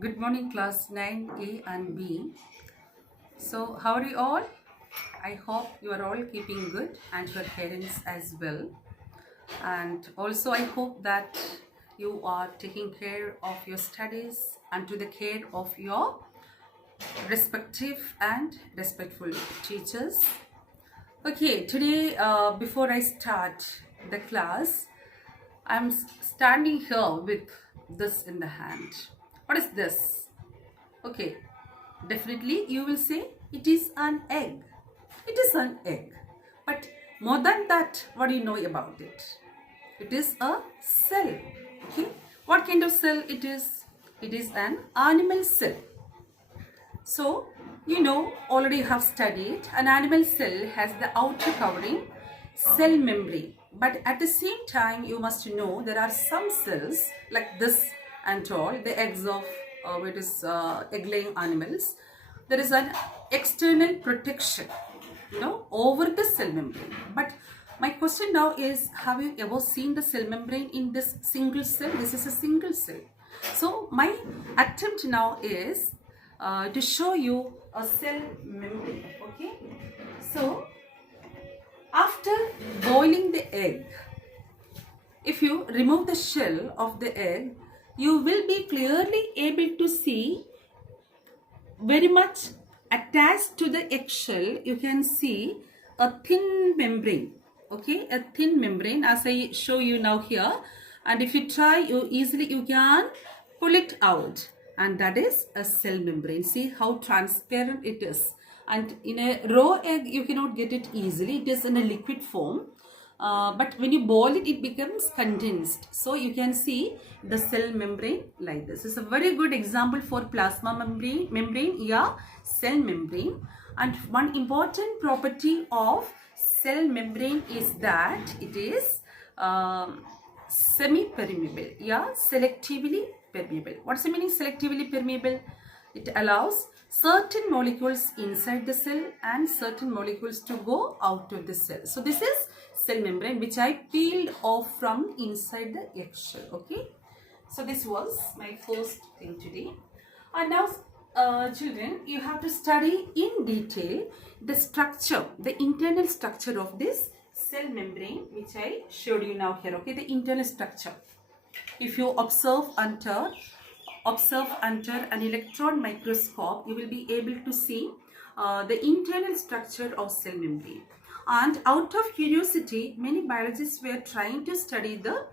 Good morning, class 9A and B. So, how are you all? I hope you are all keeping good and your parents as well. And also, I hope that you are taking care of your studies and to the care of your respective and respectful teachers. Okay, today, before I start the class, I'm standing here with this in the hand. What is this? Okay, definitely you will say it is an egg. It is an egg. But more than that, what do you know about it? It is a cell. Okay, what kind of cell it is? It is an animal cell. So, already have studied an animal cell has the outer covering cell membrane. But at the same time, you must know there are some cells like this and all, the eggs of egg-laying animals. There is an external protection, over the cell membrane. But my question now is, have you ever seen the cell membrane in this single cell? This is a single cell. So my attempt now is to show you a cell membrane. Okay, so after boiling the egg, if you remove the shell of the egg, you will be clearly able to see very much attached to the eggshell. You can see a thin membrane. Okay, a thin membrane as I show you now here, and if you try, you can pull it out, and that is a cell membrane. See how transparent it is, and in a raw egg you cannot get it easily. It is in a liquid form, but when you boil it, it becomes condensed. So you can see the cell membrane like this. It's a very good example for plasma membrane, yeah, cell membrane. And one important property of cell membrane is that it is semi-permeable, yeah, selectively permeable. What's the meaning selectively permeable? It allows certain molecules inside the cell and certain molecules to go out of the cell. So this is cell membrane which I peeled off from inside the eggshell. Okay, so this was my first thing today. And now children, you have to study in detail the structure, the internal structure of this cell membrane which I showed you now here. Okay, the internal structure. If you observe under an electron microscope, you will be able to see the internal structure of cell membrane. And out of curiosity, many biologists were trying to study the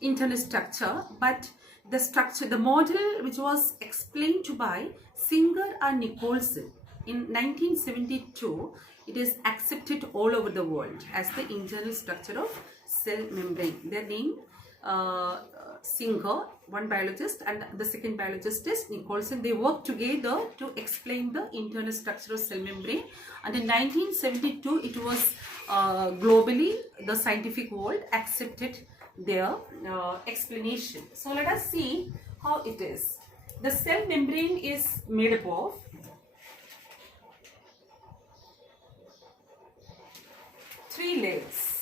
internal structure, but the model which was explained to by Singer and Nicholson in 1972, it is accepted all over the world as the internal structure of cell membrane. Their name Singer, one biologist, and the second biologist is Nicholson. They worked together to explain the internal structure of cell membrane, and in 1972 it was globally the scientific world accepted their explanation. So let us see how it is. The cell membrane is made up of three layers.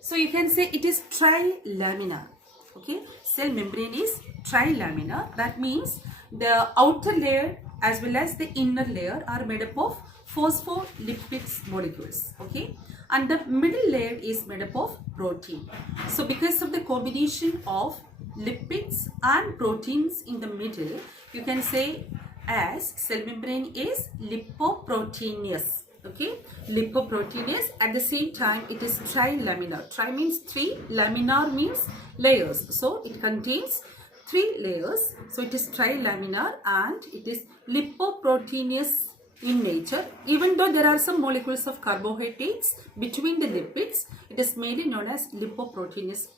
So you can say it is trilaminar. Okay, cell membrane is trilaminar. That means the outer layer as well as the inner layer are made up of phospholipids molecules. Okay, and the middle layer is made up of protein. So because of the combination of lipids and proteins in the middle, you can say as cell membrane is lipoproteinous. Okay, lipoproteinous. At the same time, it is trilaminar. Tri means three, laminar means layers. So it contains three layers. So it is trilaminar and it is lipoproteinous in nature. Even though there are some molecules of carbohydrates between the lipids, it is mainly known as lipoproteinous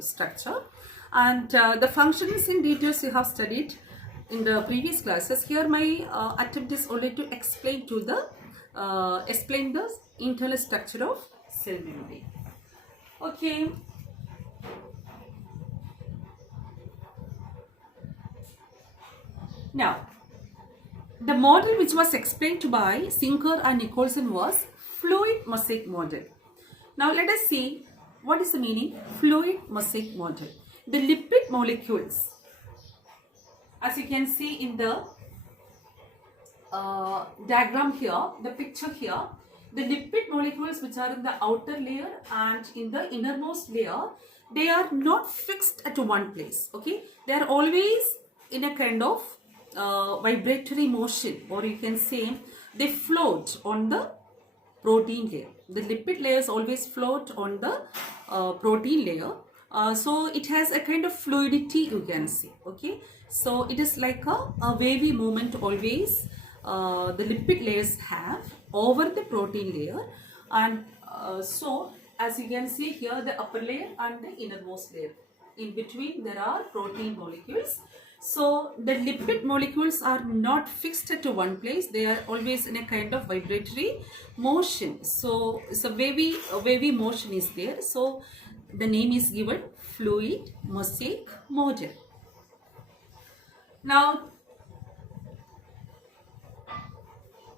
structure. And the functions in details you have studied in the previous classes. Here my attempt is only to explain the internal structure of cell membrane. Okay. Now, the model which was explained by Singer and Nicholson was fluid mosaic model. Now let us see What is the meaning? Fluid mosaic model. The lipid molecules, as you can see in the diagram here, the picture here, the lipid molecules which are in the outer layer and in the innermost layer, they are not fixed at one place. Okay, they are always in a kind of vibratory motion, or you can say they float on the protein layer. The lipid layers always float on the protein layer. So it has a kind of fluidity, you can see. Okay, so it is like a wavy movement always the lipid layers have over the protein layer. And so as you can see here, the upper layer and the innermost layer, in between there are protein molecules. So the lipid molecules are not fixed at one place. They are always in a kind of vibratory motion. So it's a wavy motion is there. So the name is given fluid mosaic model. Now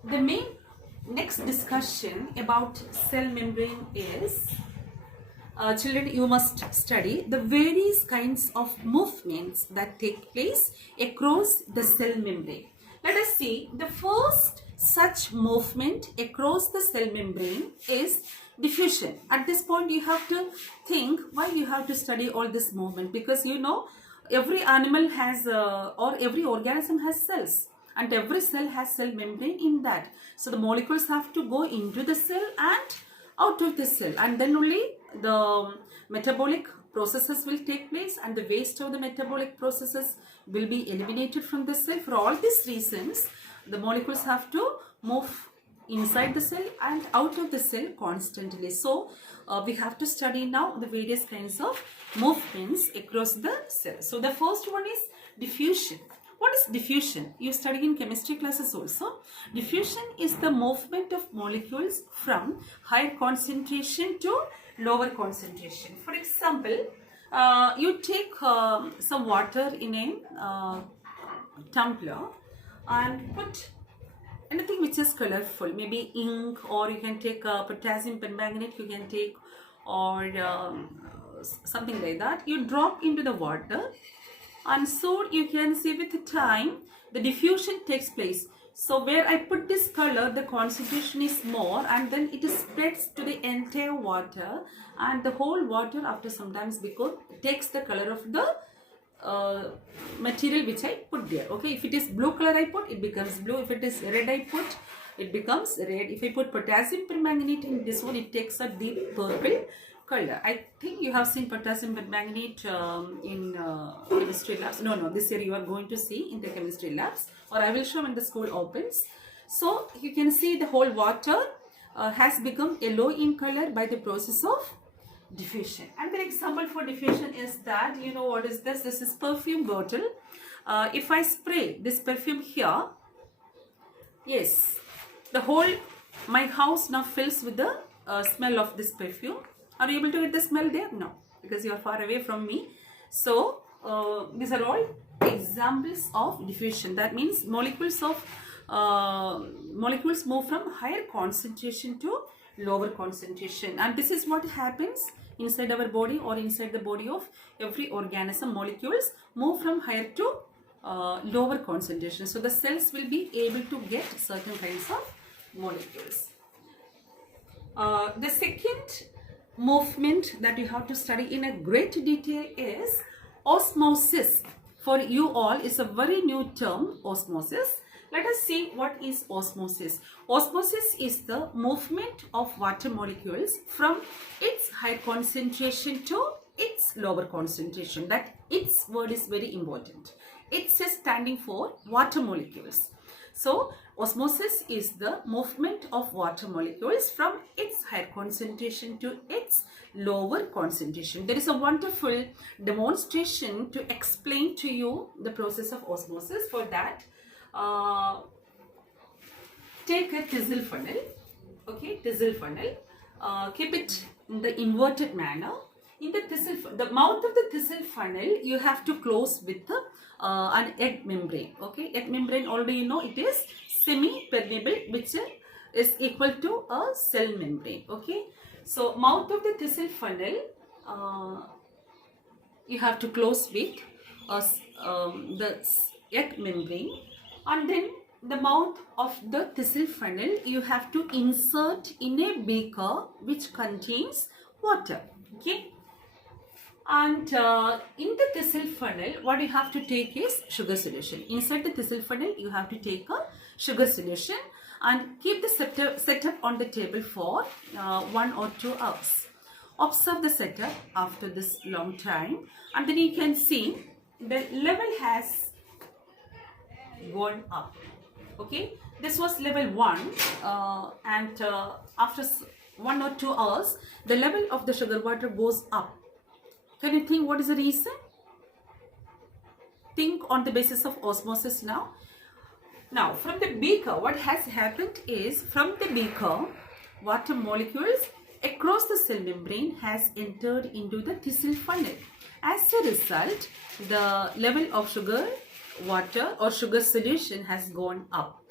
the main next discussion about cell membrane is, children, you must study the various kinds of movements that take place across the cell membrane. Let us see, the first such movement across the cell membrane is diffusion. At this point you have to think why you have to study all this movement, because you know every animal has or every organism has cells, and every cell has cell membrane in that. So the molecules have to go into the cell and out of the cell, and then only the metabolic processes will take place and the waste of the metabolic processes will be eliminated from the cell. For all these reasons, the molecules have to move inside the cell and out of the cell constantly. So we have to study now the various kinds of movements across the cell. So the first one is diffusion. What is diffusion? You study in chemistry classes also. Diffusion is the movement of molecules from higher concentration to lower concentration. For example, you take some water in a tumbler and put anything which is colorful, maybe ink, or you can take potassium permanganate, you can take, or something like that. You drop into the water, and so you can see with the time the diffusion takes place. So where I put this color, the concentration is more, and then it spreads to the entire water, and the whole water after sometimes takes the color of the material which I put there. Okay, if it is blue color I put, it becomes blue. If it is red I put, it becomes red. If I put potassium permanganate in this one, it takes a deep purple color. I think you have seen potassium permanganate in chemistry labs. No, this year you are going to see in the chemistry labs, or I will show when the school opens. So you can see the whole water has become yellow in color by the process of diffusion. And the example for diffusion is that, you know what is this? This is perfume bottle. If I spray this perfume here, yes, the whole my house now fills with the smell of this perfume. Are you able to get the smell there? No, because you are far away from me. So these are all examples of diffusion. That means molecules move from higher concentration to lower concentration, and this is what happens inside our body or inside the body of every organism. Molecules move from higher to lower concentration, so the cells will be able to get certain kinds of molecules. The second movement that you have to study in a great detail is osmosis. For you all, is a very new term, osmosis. Let us see what is osmosis. Osmosis is the movement of water molecules from its high concentration to its lower concentration. That its word is very important. It's standing for water molecules. So osmosis is the movement of water molecules from its higher concentration to its lower concentration. There is a wonderful demonstration to explain to you the process of osmosis. For that, take a thistle funnel. Okay, thistle funnel. Keep it in the inverted manner. In the mouth of the thistle funnel, you have to close with an egg membrane. Okay, egg membrane already you know it is semi-permeable, which is equal to a cell membrane. Okay, so mouth of the thistle funnel uh, you have to close with the egg membrane, and then the mouth of the thistle funnel you have to insert in a beaker which contains water. Okay, and in the thistle funnel what you have to take is sugar solution. Inside the thistle funnel you have to take a sugar solution and keep the setup on the table for 1 or 2 hours. Observe the setup after this long time, and then you can see the level has gone up. Okay, this was level 1, and after 1 or 2 hours the level of the sugar water goes up. Can you think what is the reason? Think on the basis of osmosis now. Now from the beaker what has happened is, from the beaker water molecules across the cell membrane has entered into the thistle funnel. As a result, the level of sugar water or sugar solution has gone up.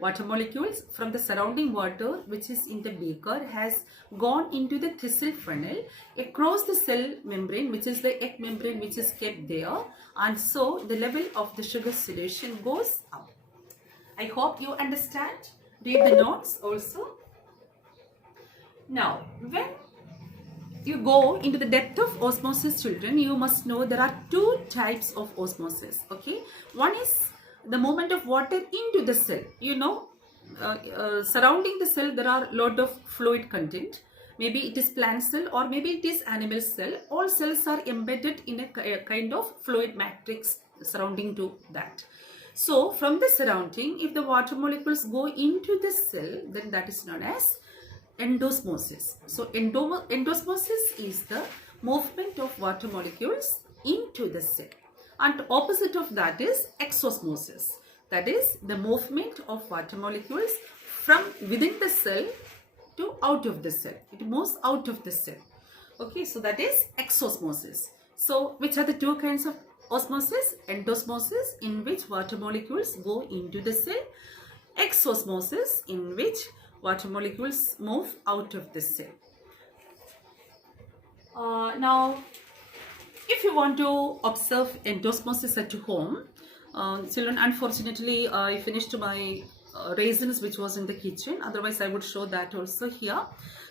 Water molecules from the surrounding water which is in the beaker has gone into the thistle funnel across the cell membrane, which is the egg membrane which is kept there, and so the level of the sugar solution goes up. I hope you understand. Read the notes also. Now, when you go into the depth of osmosis, children, you must know there are 2 types of osmosis. Okay, one is the movement of water into the cell. You know, surrounding the cell there are lot of fluid content. Maybe it is plant cell or maybe it is animal cell. All cells are embedded in a kind of fluid matrix surrounding to that. So from the surrounding, if the water molecules go into the cell, then that is known as endosmosis. So endosmosis is the movement of water molecules into the cell, and opposite of that is exosmosis. That is the movement of water molecules from within the cell to out of the cell. It moves out of the cell. Okay, so that is exosmosis. So which are the 2 kinds of osmosis? Endosmosis, in which water molecules go into the cell. Exosmosis, in which water molecules move out of the cell. Now, if you want to observe endosmosis at home, children, unfortunately I finished my raisins which was in the kitchen. Otherwise I would show that also here.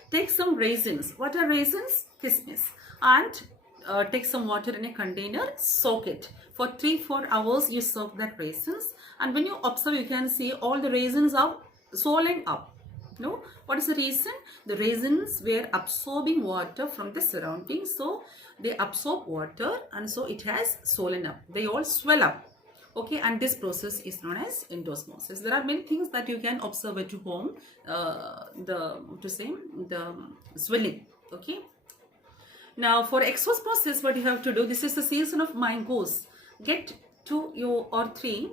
Take some raisins. What are raisins? Kismis. And take some water in a container, soak it for 3-4 hours. You soak that raisins, and when you observe you can see all the raisins are swollen up. No, what is the reason? The raisins were absorbing water from the surroundings, so they absorb water and so it has swollen up. They all swell up. Okay, and this process is known as endosmosis. There are many things that you can observe at home. The swelling. Okay. Now for exosmosis, what you have to do, this is the season of mangoes. Get 2 or 3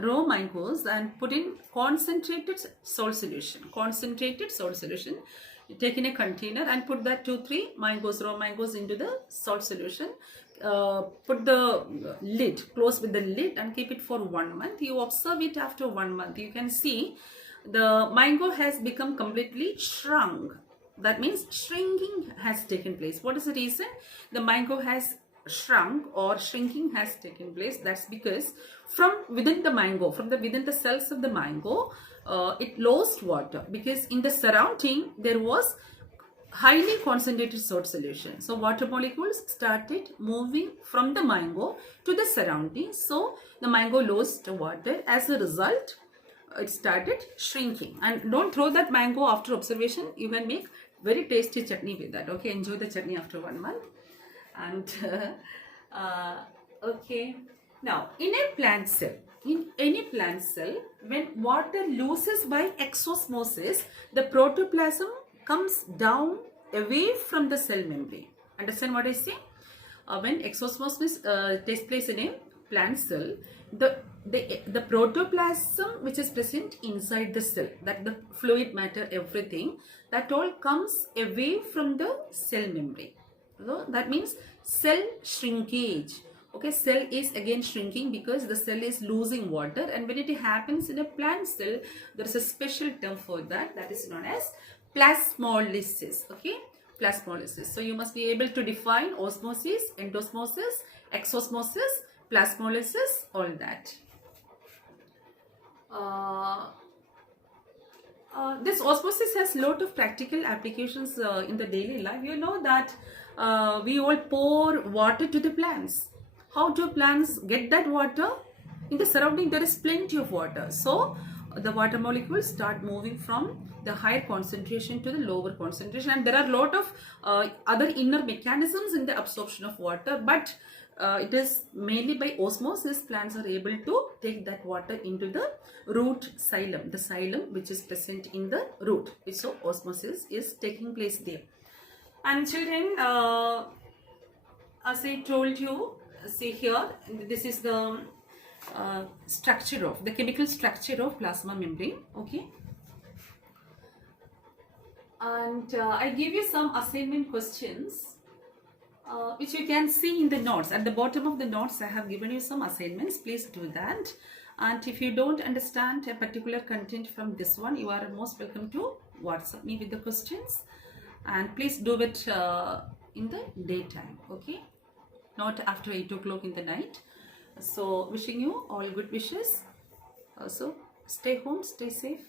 raw mangoes and put in concentrated salt solution. Concentrated salt solution. You take in a container and put that 2-3 mangoes, raw mangoes, into the salt solution. Put the lid, close with the lid, and keep it for 1 month. You observe it after 1 month. You can see the mango has become completely shrunk. That means shrinking has taken place. What is the reason? The mango has shrunk or shrinking has taken place. That's because from within the mango, within the cells of the mango, it lost water, because in the surrounding there was highly concentrated salt solution. So water molecules started moving from the mango to the surroundings. So the mango lost water. As a result, it started shrinking. And don't throw that mango after observation. You can make very tasty chutney with that. Okay, enjoy the chutney after 1 month. And okay, now in a plant cell, in any plant cell, when water loses by exosmosis, the protoplasm comes down away from the cell membrane. Understand what I say? When exosmosis takes place in a plant cell, the protoplasm which is present inside the cell, that the fluid matter, everything, that all comes away from the cell membrane. So that means cell shrinkage. Okay, cell is again shrinking because the cell is losing water, and when it happens in a plant cell, there is a special term for that, that is known as plasmolysis. Okay, plasmolysis. So you must be able to define osmosis, endosmosis, exosmosis, plasmolysis, all that. This osmosis has lot of practical applications in the daily life. You know that we all pour water to the plants. How do plants get that water? In the surrounding there is plenty of water. So the water molecules start moving from the higher concentration to the lower concentration, and there are a lot of other inner mechanisms in the absorption of water, but it is mainly by osmosis plants are able to take that water into the root xylem, the xylem which is present in the root. So osmosis is taking place there. And children, as I told you, see here, this is the structure of the chemical structure of plasma membrane. Okay, and I give you some assignment questions which you can see in the notes. At the bottom of the notes I have given you some assignments. Please do that, and if you don't understand a particular content from this one, you are most welcome to WhatsApp me with the questions, and please do it in the daytime, okay, not after 8 o'clock in the night. So wishing you all good wishes. Also stay home, stay safe.